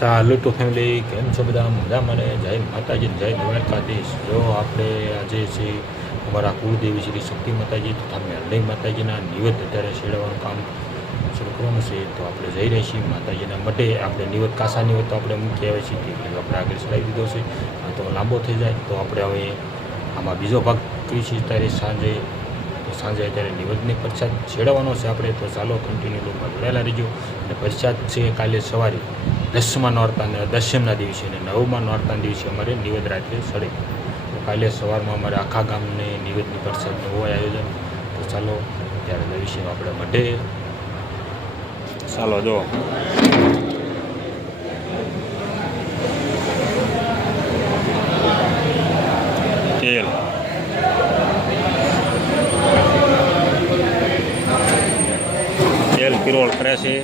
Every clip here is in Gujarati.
સાલું ટુ ફેમિલી, કેમ છો બધા? મજા મને જય માતાજી, જય દ્વારકાધીશ. જો આપણે આજે છે અમારા કુળદેવી શ્રી શક્તિ માતાજી તથા મેરડી માતાજીના નિવેદ અત્યારે શેડવાનું કામ શરૂ કરવાનું છે. તો આપણે જઈ રહી છીએ માતાજીના મઢે. આપણે નિવેદ કાસા નિવેદ તો આપણે મૂકી આવ્યા છીએ, તે આપણે આગળ ચડાવી દીધો છે. તો લાંબો થઈ જાય તો આપણે હવે આમાં બીજો ભાગ કરીએ છીએ ત્યારે સાંજે. તો સાંજે અત્યારે નિવેદની પ્રસાદ છેડવાનો છે આપણે. તો ચાલો કન્ટિન્યુ લોકોમાં જોડાયેલા રહીજો. અને પ્રસાદ છે કાલે સવારે 10મા નોરતાના 10મના દિવસે અને 9મા નોરતાના દિવસે અમારે નિવેદ રાત્રે સડે. તો કાલે સવારમાં અમારે આખા ગામને નિવેદની પ્રસાદનું હોય આયોજન. તો ચાલો ત્યારે જઈશું આપણે મઢે. ચાલો જો તેલ, તેલ કિરોળ કરે છે.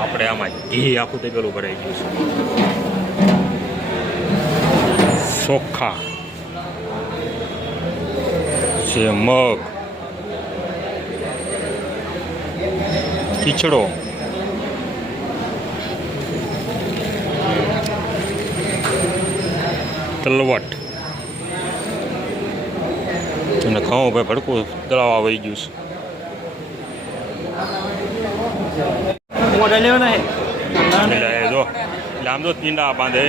આપણે આમાં ઘી આખું તે પેલું ભરાઈ ગયું છે. ચોખા છે, મગ, ખીચડો, તલવટ અને ખાવું ભાઈ ભડકું તળાવ આવી ગયું છે. જો એટલે આમ તો તીંડા બાંધે.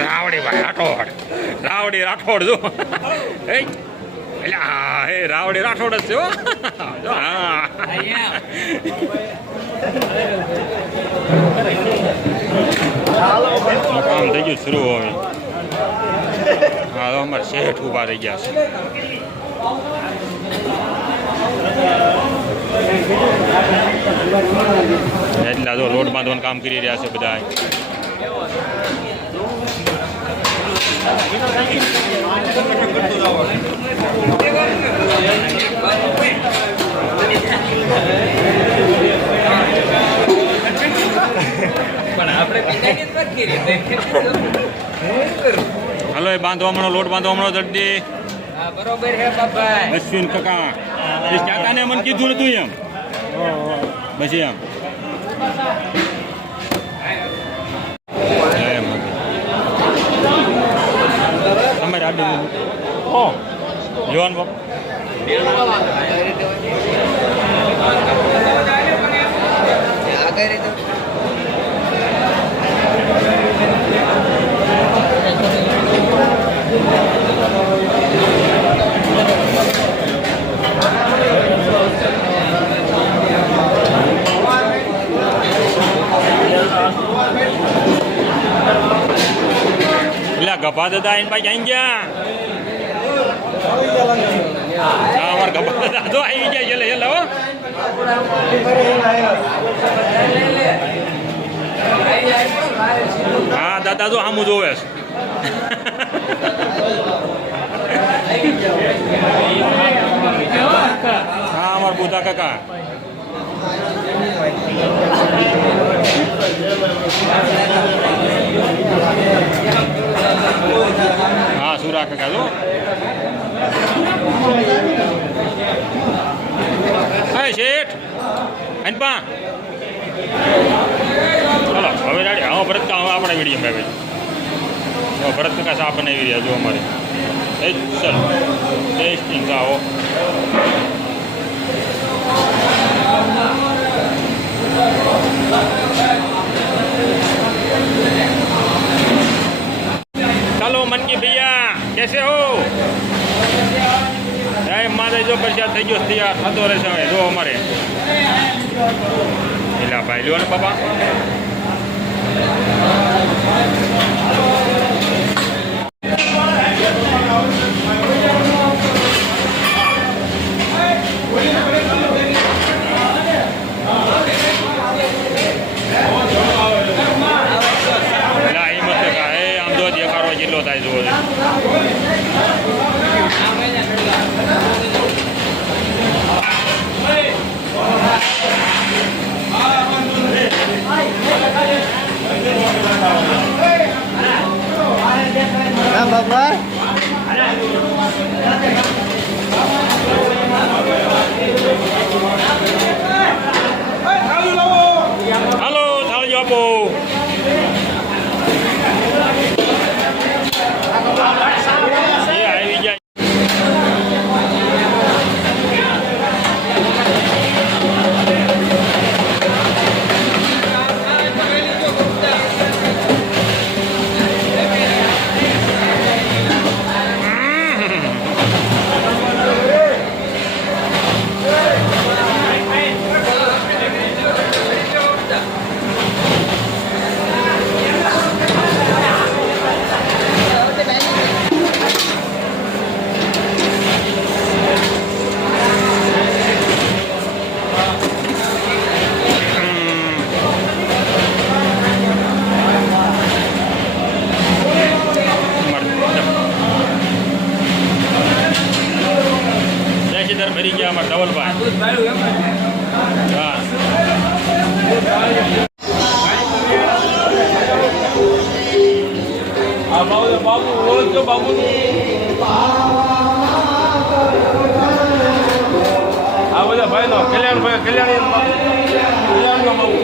રાવડી ભાઈ રાઠોડ, રાવડી રાઠોડ જો એટલે હા હે રાવડી રાઠોડ જ છે હો. હા કામ થઈ ગયું શરૂ હવે. હા તો અમારે શેઠ ઊભા થઈ ગયા છે. એટલા જો લોટ બાંધવાનું કામ કરી રહ્યા છે બધા. હાલો એ બાંધવા મળો, લોટ બાંધવા મળો જલ્દી. બરોબર હે બાપા. અશ્વિન કાકા કાકાને મને કીધું નતું એમ પછી એમ તમારે આડે જોવાનું બાપ. એટલે ગભા દાદા એને ભાઈ ક્યાં ગયા? હા અમારા ગભા દાદા તો આવી ગયા. એટલે એટલે હો હા દાદા તો આમ જોવે છે. હા અમારા બુધા કાકા. હા સુરા કાકા જો. હા શેઠ અનપા ચાલો હવે દાડી. હા ભરત કા હવે આપણે વિડીયો ભાઈ ભરત કાકા સાપ બનાવી રહ્યા જો અમારે. એ ચાલો ટેસ્ટિંગ આવો. चलो मन की भैया कैसे हो? जय माता जो प्रसाद થઈ ગયો તૈયાર થતો રહેશે હવે જો અમારે. એલા ભાઈ લ્યો ને બાપા. કેટલો થાય જોવો છે. હાલો થાળી આપો. એ આવી જાય. ભરી ગયા અમારા ધવલભાઈ. હા બાબુ ઓળખજો બાબુ આ બધા ભાઈ નો કલ્યાણ કલ્યાણ નો બાબુ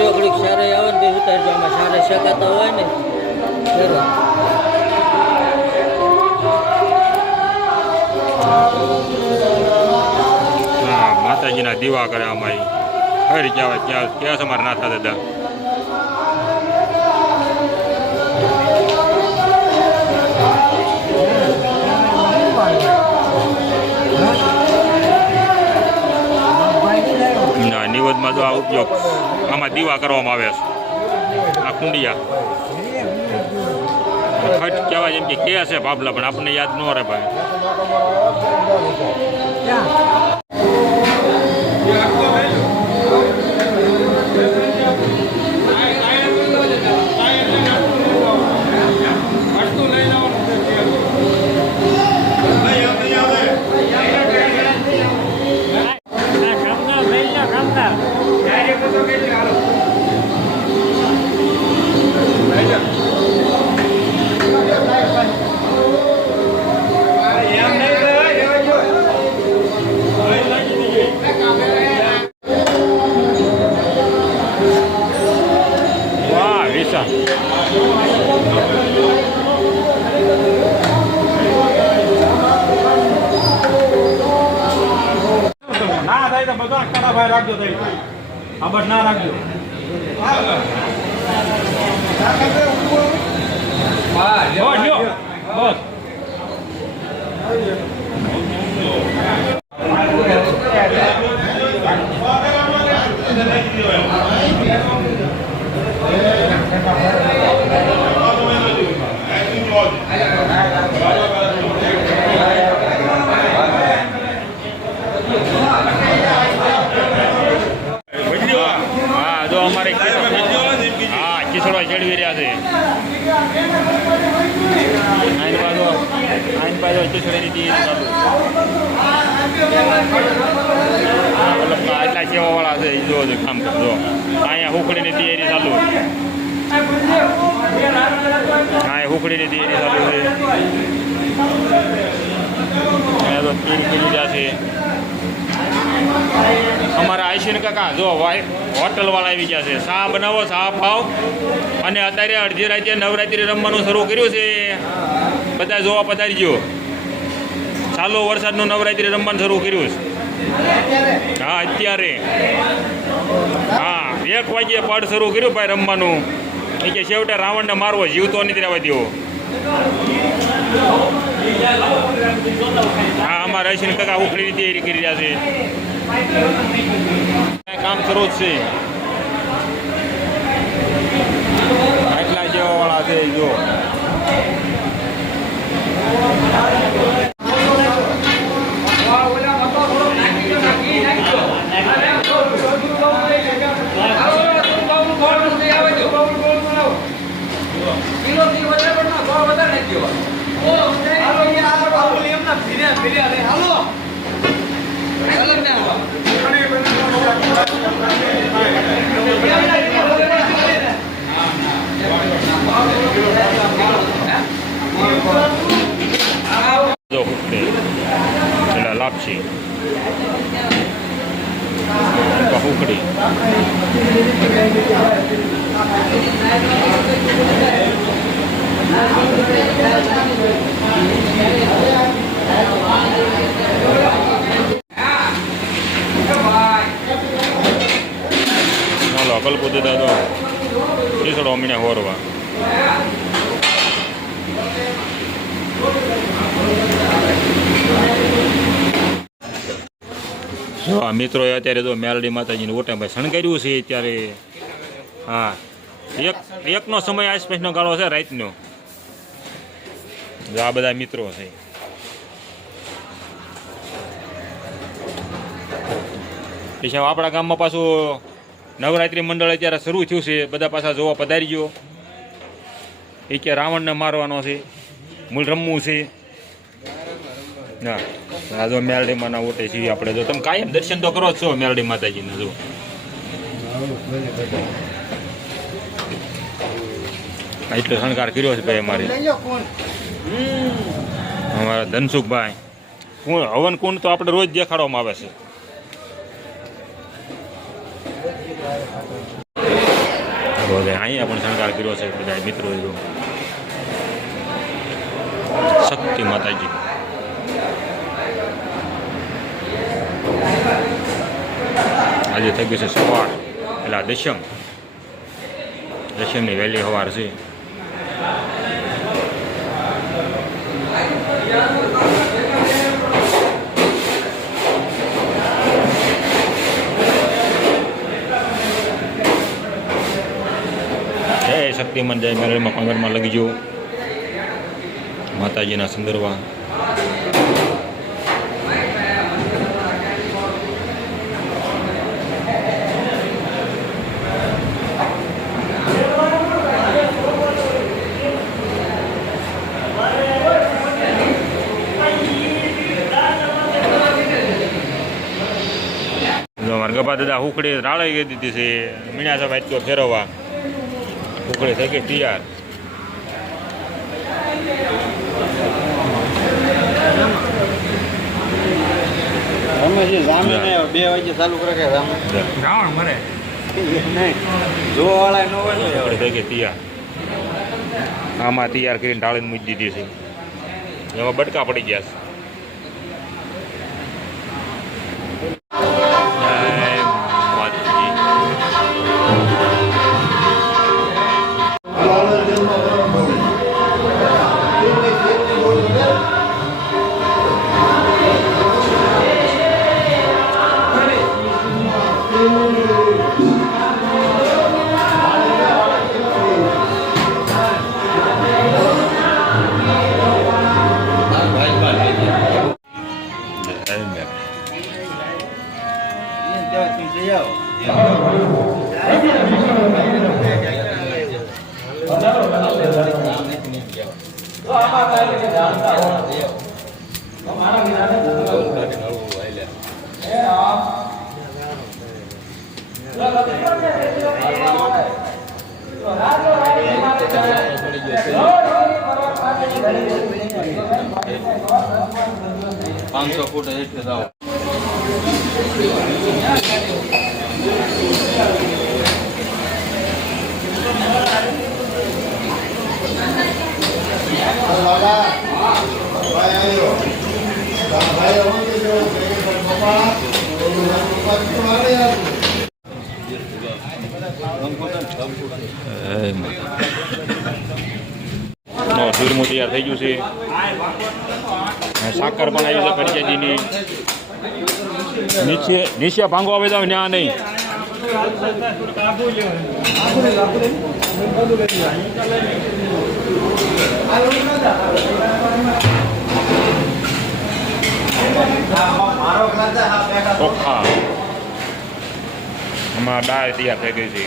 રોકડી સારે આવે ને ઉતારજો આમાં સારે શકાતા હોય ને હા માતાજીના દીવા કરે અમારી ખરી કહેવાય ક્યાં તમારે ના થતા દાદા. નિવેદમાં તો આ ઉપયોગ આમાં દીવા કરવામાં આવે છે. આ કુંડિયા ખટ કહેવાય એમ કે છે બાબલા પણ આપણને યાદ ન રહે ભાઈ. ના થાય તો બધા કાળા ભાઈ રાખજો થઈ આ બસ ના રાખજો બસ અમારે હા ખીચડો ચડવી રહ્યા છે. આઈન પાછો ખીચડીની દી ચાલુ. આટલા સેવાવાળા છે એ જો કામ કરજો. અહીંયા હુકડીની તૈયારી ચાલુ. હા હુકડીની તૈયારી ચાલુ છે. અહીંયા તો પીર કરી રહ્યા છે. અમારા આઈશીન કાકા જો હોટલવાળા આવી ગયા છે. ચા બનાવો ચા પાવ અને અત્યારે અડધી રાતે નવરાત્રિ રમવાનું શરૂ કર્યું છે. બધા જોવા પધારી ગયો. ચાલો વરસાદનું નવરાત્રિ રમવાનું શરૂ કર્યું છે. હા અત્યારે હા 1 વાગ્યે પડ શરૂ કર્યું ભાઈ રમવાનું. એ કે છેવટે રાવણને મારવો જીવતો નથી રહેવા દેવો. હા અમારા રહીશની કાકા ઉખડીની તૈયારી કરી રહ્યા છે કામ શરૂ જ છે આટલા જેવા વાળા છે જો જો ઉખડે પેલા લાપસી ઉખડી હાલો કલકુદી દાદો રીસડો મીણે હોરવા જો આ મિત્રોએ અત્યારે તો મેલડી માતાજીને ઓટામાં શણગાર્યું છે અત્યારે હા એકનો સમય આસપાસનો ગાળો છે રાતનો જો આ બધા મિત્રો છે પછી આપણા ગામમાં પાછું નવરાત્રિ મંડળ અત્યારે શરૂ થયું છે બધા પાછા જોવા પધારી ગયો એ કે રાવણને મારવાનો છે મૂળ રમવું છે હા આ જો મેલડીમાં ના ઓટે છીએ આપણે જો તમે કાયમ દર્શન તો કરો જ છો મેલડી માતાજીને જો એટલો શણગાર કર્યો છે ભાઈ અમારા ધનસુખભાઈ હવન કુંડ તો આપણે રોજ દેખાડવામાં આવે છે અહીંયા પણ શણગાર કર્યો છે બધા મિત્રો શક્તિ માતાજી આજે થઈ ગયું છે સવાર એટલે દશમની વહેલી સવાર છે જય શક્તિમાન જય મેલડીમાં પાંગરમાં લગી જો માતાજીના સંદર્ભા ગભા દાદા ઉખડી રાળાઈ ગઈ દીધી છે મીણા સાહેબ આટલો ફેરવવા ઉખડી થઈ ગઈ તૈયાર બે વાગે ચાલુ કરે કે રાવણ મરે જોવા વાળા ન હોય ઉખડી થઈ ગઈ તૈયાર આમાં તૈયાર કરીને ઢાળીને મૂકી દીધી છે એમાં બટકા પડી ગયા છે $500 હેઠળ જાઓ ચૂરમું તૈયાર થઈ ગયું છે ભાકર બનાવી છે પરસાદીની. નીચે ભાંગો આવે તો ત્યાં નહીં. ચોખા આમાં દાળ તૈયાર થઈ ગઈ છે.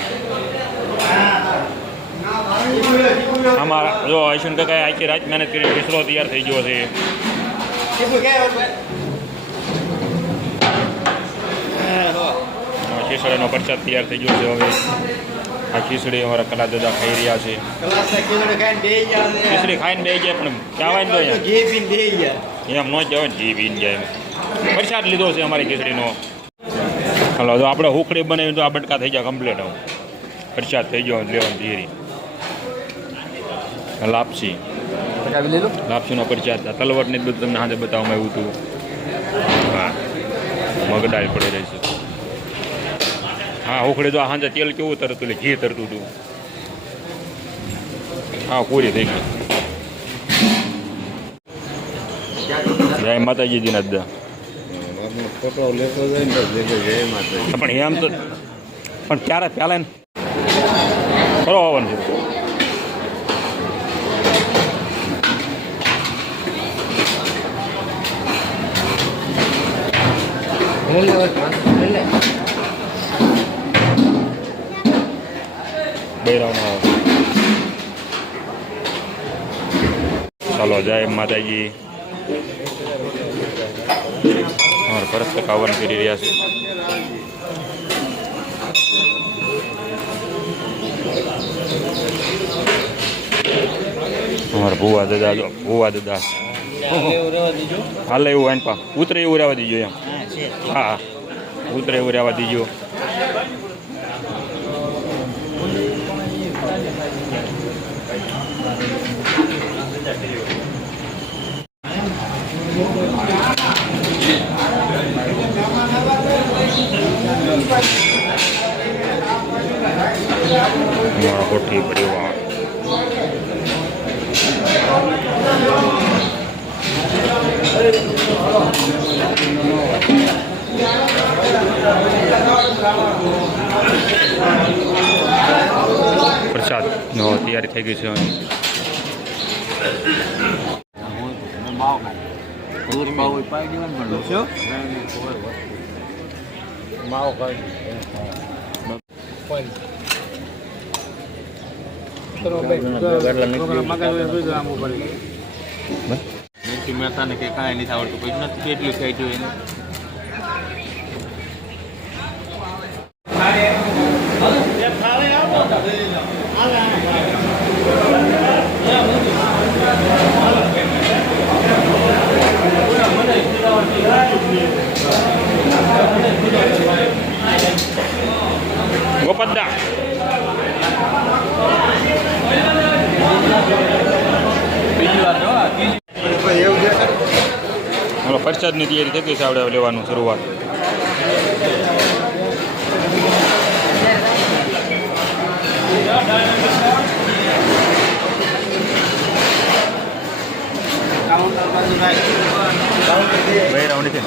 આમાં જો અશ્વિન કાકાએ આખી રાત મહેનત કરી ખીચડો તૈયાર થઈ ગયો છે. ખીચડીનો પ્રસાદ તૈયાર થઈ ગયો છે. હવે આ ખીચડી અમારા કલા દાદા ખાઈ રહ્યા છે. ખીચડી ખાઈને બે ગયા પણ કહેવાય ને તો એમ ન કહેવાય ને ઘી પીને જાય. પ્રસાદ લીધો છે અમારી ખીચડીનો. હાલો જો આપણે હુકડી બનાવી તો આ બટકા થઈ ગયા કમ્પ્લીટ. હવે પ્રસાદ થઈ ગયો લેવાની તૈયારી. લાપસી લાપસીનો પ્રસાદ તલવટને જ બધું તમને હાથે બતાવવામાં આવ્યું હતું. હા મગદાળ પડી રહી છે. હા ઉખડી તો સાંજે તેલ કેવું તરતું એટલે ઘી તરતું હતું. હા પૂરી થઈ ગઈ. જય માતાજી દિના દા. પણ એમ તો પણ ક્યારે પહેલા ને ખરો આવવાનું છે. બૈરાવનો ચાલો જય માતાજી. અમારે ભરત કાકા હવન કરી રહ્યા છે. અમારા ભુવા દાદા જો ભુવા દાદા હાલે એવું આને પા ઉતરે એવું રહેવા દીજો એમ. હા ઉતરે એવું રહેવા દીજો. કોઠી પડ્યો પ્રસાદ નો તૈયારી થઈ ગઈ છે. મહેતાને કે કાંઈ નથી આવડતું પછી નથી કેટલું ખાઈ એને. ગોપદ્દા હાલો પ્રસાદની તૈયારી થઈ ગઈ છે. આપણે લેવાનું શરૂઆત. બે રાઉન્ડ છે.